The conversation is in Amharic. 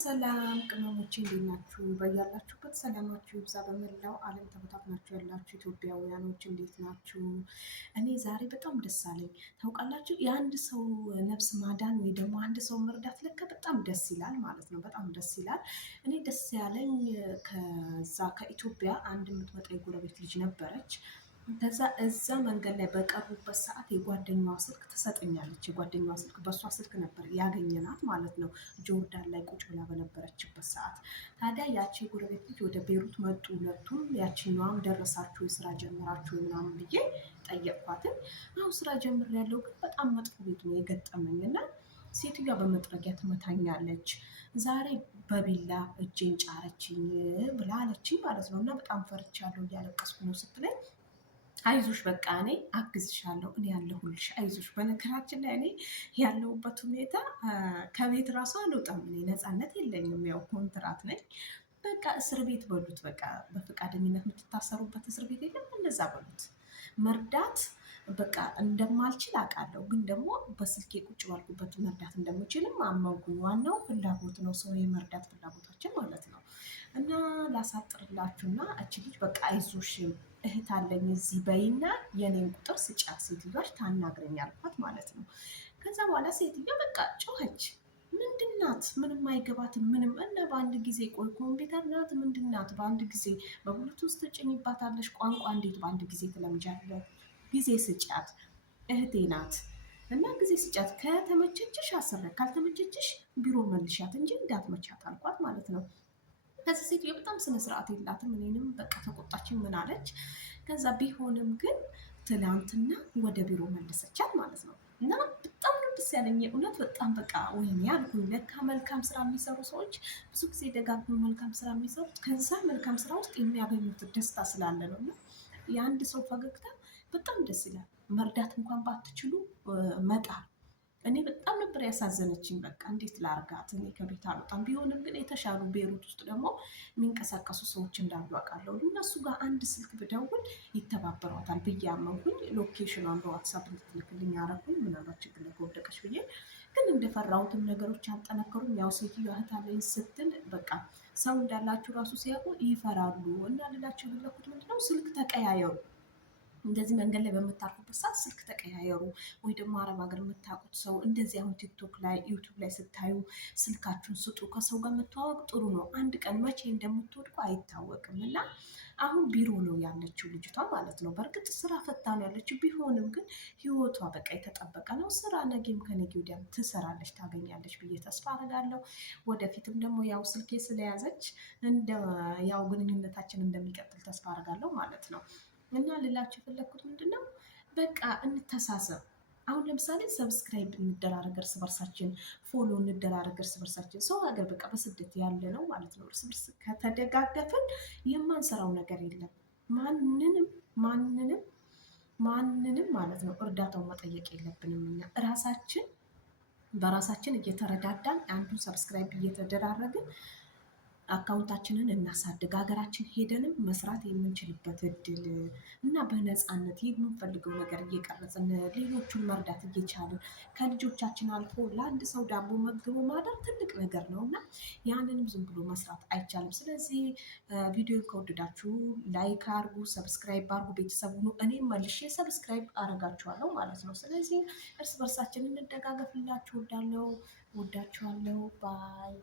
ሰላም ቅመሞቼ እንዴት ናችሁ? በያላችሁበት ሰላማችሁ ይብዛ። በመላው ዓለም ተበታትናችሁ ያላችሁ ኢትዮጵያውያኖች እንዴት ናችሁ? እኔ ዛሬ በጣም ደስ አለኝ። ታውቃላችሁ የአንድ ሰው ነፍስ ማዳን ወይ ደግሞ አንድ ሰው መርዳት ለካ በጣም ደስ ይላል ማለት ነው። በጣም ደስ ይላል። እኔ ደስ ያለኝ ከኢትዮጵያ አንድ የምትመጣ የጎረቤት ልጅ ነበረች። ከዛ እዛ መንገድ ላይ በቀሩበት ሰዓት የጓደኛዋ ስልክ ትሰጠኛለች። የጓደኛዋ ስልክ በእሷ ስልክ ነበር ያገኘናት ማለት ነው። ጆርዳን ላይ ቁጭ ብላ በነበረችበት ሰዓት ታዲያ ያቺ የጎረቤት ልጅ ወደ ቤሩት መጡ ሁለቱም። ያቺኛዋም ደረሳችሁ የስራ ጀምራችሁ ምናምን ብዬ ጠየቅኳትን። አሁን ስራ ጀምር ያለው ግን በጣም መጥፎ ቤት ነው የገጠመኝ እና ሴትዮዋ በመጥረጊያ ትመታኛለች። ዛሬ በቢላ እጄን ጫረችኝ ብላ አለችኝ ማለት ነው። እና በጣም ፈርቻለሁ እያለቀስኩ ነው ስትለኝ አይዞሽ በቃ እኔ አግዝሻለሁ፣ እኔ ያለሁልሽ፣ አይዞሽ። በነገራችን ላይ እኔ ያለሁበት ሁኔታ ከቤት ራሱ አልወጣም። እኔ ነፃነት የለኝም፣ ያው ኮንትራት ነኝ። በቃ እስር ቤት በሉት፣ በቃ በፈቃደኝነት የምትታሰሩበት እስር ቤት የለም፣ እነዛ በሉት። መርዳት በቃ እንደማልችል አውቃለሁ፣ ግን ደግሞ በስልኬ ቁጭ ባልኩበት መርዳት እንደምችልም አመንኩኝ። ዋናው ፍላጎት ነው፣ ሰው የመርዳት ፍላጎታችን ማለት ነው። እና ላሳጥርላችሁና እች ልጅ በቃ አይዞሽ እህት አለኝ እዚህ በይና የኔን ቁጥር ስጫት ሴትዮዋች ታናግረኝ አልኳት ማለት ነው። ከዛ በኋላ ሴትዮዋ በቃ ጮኸች። ምንድናት? ምንም አይገባትም ምንም። እና በአንድ ጊዜ ቆይ ኮምፒውተር ናት ምንድናት? በአንድ ጊዜ በብሉቱዝ ትጭኝባታለሽ? ቋንቋ እንዴት በአንድ ጊዜ ትለምጃለሽ? ጊዜ ስጫት፣ እህቴ ናት እና ጊዜ ስጫት። ከተመቸችሽ አስረ ካልተመቸችሽ ቢሮ መልሻት እንጂ እንዳትመቻት አልኳት ማለት ነው። ከዚህ ሴትዮ በጣም ስነ ስርዓት የላትም። እኔንም በቃ ተቆጣችን። ምን አለች? ከዛ ቢሆንም ግን ትናንትና ወደ ቢሮ መለሰቻት ማለት ነው። እና በጣም ነው ደስ ያለኝ እውነት በጣም በቃ ወይኔ ያልኩኝ። ለካ መልካም ስራ የሚሰሩ ሰዎች ብዙ ጊዜ ደጋግሞ መልካም ስራ የሚሰሩት ከዛ መልካም ስራ ውስጥ የሚያገኙት ደስታ ስላለ ነው። እና የአንድ ሰው ፈገግታ በጣም ደስ ይላል። መርዳት እንኳን ባትችሉ መጣር። እኔ በጣም ነበር ያሳዘነችኝ። በቃ እንዴት ላርጋት? እኔ ከቤት አልወጣም። ቢሆንም ግን የተሻሉ ቤሩት ውስጥ ደግሞ የሚንቀሳቀሱ ሰዎች እንዳሉ አውቃለሁ። እነሱ ጋር አንድ ስልክ ብደውል ይተባበሯታል ብዬ አመንኩኝ። ሎኬሽኗን በዋትሳፕ እንድትልክልኝ አረኩኝ። ምናልባት ችግር ላይ ከወደቀች ብዬ ግን እንደፈራሁትም ነገሮች አልጠነከሩም። ያው ሴትዮዋ እህት አለኝ ስትል በቃ ሰው እንዳላችሁ ራሱ ሲያውቁ ይፈራሉ። እና ልላቸው የፈለኩት ምንድነው ስልክ ተቀያየሩ። እንደዚህ መንገድ ላይ በምታርፉበት ሰዓት ስልክ ተቀያየሩ። ወይ ደግሞ አረብ ሀገር የምታውቁት ሰው እንደዚህ አሁን ቲክቶክ ላይ ዩቱብ ላይ ስታዩ ስልካችሁን ስጡ። ከሰው ጋር መተዋወቅ ጥሩ ነው። አንድ ቀን መቼ እንደምትወድቁ አይታወቅም። እና አሁን ቢሮ ነው ያለችው ልጅቷ ማለት ነው። በእርግጥ ስራ ፈታ ነው ያለችው። ቢሆንም ግን ህይወቷ በቃ የተጠበቀ ነው። ስራ ነገም ከነገ ወዲያም ትሰራለች፣ ታገኛለች ብዬ ተስፋ አደርጋለሁ። ወደፊትም ደግሞ ያው ስልኬ ስለያዘች ያው ግንኙነታችን እንደሚቀጥል ተስፋ አደርጋለሁ ማለት ነው። እና ልላችሁ የፈለግኩት ምንድነው በቃ እንተሳሰብ። አሁን ለምሳሌ ሰብስክራይብ እንደራረግ እርስ በርሳችን፣ ፎሎ እንደራረግ እርስ በርሳችን። ሰው ሀገር በቃ በስደት ያለ ነው ማለት ነው። እርስ በርስ ከተደጋገፍን የማንሰራው ነገር የለም። ማንንም ማለት ነው እርዳታው መጠየቅ የለብንም። እኛ ራሳችን በራሳችን እየተረዳዳን አንዱን ሰብስክራይብ እየተደራረግን አካውንታችንን እናሳድግ። ሀገራችን ሄደንም መስራት የምንችልበት እድል እና በነፃነት የምንፈልገው ነገር እየቀረጽን ሌሎቹን መርዳት እየቻልን ከልጆቻችን አልፎ ለአንድ ሰው ዳቦ መግቦ ማደር ትልቅ ነገር ነው እና ያንንም ዝም ብሎ መስራት አይቻልም። ስለዚህ ቪዲዮ ከወደዳችሁ ላይክ አርጉ፣ ሰብስክራይብ አርጉ፣ ቤተሰብ ሁኑ። እኔም መልሼ ሰብስክራይብ አረጋችኋለሁ ማለት ነው። ስለዚህ እርስ በርሳችን እንደጋገፍላችሁ ወዳችኋለሁ። ባይ